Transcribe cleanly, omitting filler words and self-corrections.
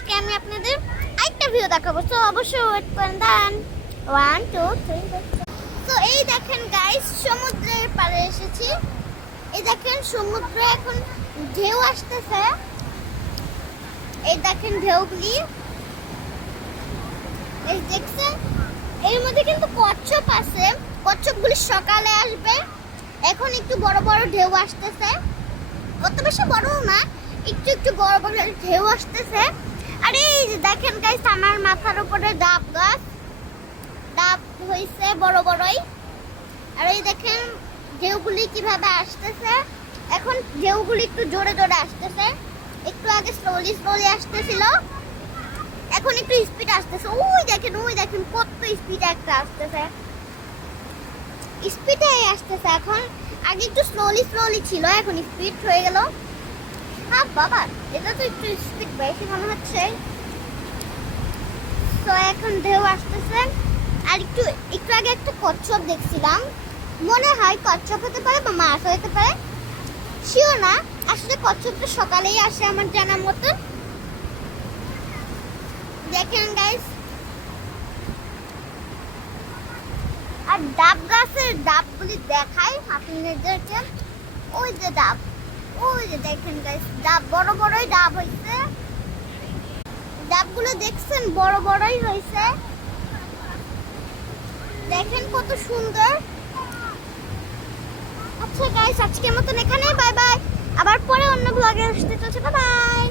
আজকে আমি আপনাদের আরেকটা ভিউ দেখাবো, তো অবশ্যই ওয়েট করেন। দান 1 2 3। তো এই দেখেন গাইস, সমুদ্রের পাড়ে এসেছি। এই দেখেন সমুদ্রে এখন ঢেউ আসতেছে। এই দেখেন ঢেউগুলি, এই দেখছেন, এর মধ্যে কিন্তু কচ্ছপ আছে। কচ্ছপগুলি সকালে আসবে। এখন একটু বড় বড় ঢেউ আসতেছে, অত বেশি বড় না, একটু একটু বড় বড় ঢেউ আসতেছে। আর এই যে দেখেন গাইস, আমার মাথার উপরে ডাব গাছ, ডাব হইছে বড় বড়ই। আর এই দেখেন ঢেউগুলি কিভাবে আসতেছে। এখন ঢেউগুলি একটু জোরে জোরে আসতেছে, একটু আগে স্লোলি স্লোলি আসতেছিল, এখন একটু স্পিড আসতেছে। ওই দেখেন কত স্পিড একটা আসতেছে, স্পিডে আসতেছে এখন। আগে একটু স্লোলি স্লোলি ছিল, এখন স্পিড হয়ে গেল। হ্যাঁ বাবা, এটা তো একটু স্পিড বেশি মনে হচ্ছে। তো এখন ঢেউ আসতেছে। আর একটু একটু আগে একটা কচ্ছপ দেখছিলাম, মনে হয় কচ্ছপ হতে পারে বা মাছ হতে পারে, শিওর না। আসলে কচ্ছপটা সকালেই আসে আমার জানার মতন। দেখেন গাইস, আর ডাব গাছের ডাবগুলি দেখাই আপনাদেরকে। ওই যে ডাব, ওই যে দেখেন গাইস, ডাব বড় বড়ই ডাব হইছে। ডাবগুলো দেখছেন বড় বড়ই হইছে, দেখেন কত সুন্দর। আচ্ছা গাইস, আজকের মতন এখানেই, বাই বাই। আবার পরে অন্য ব্লগে আসতে চলছে, বাই বাই।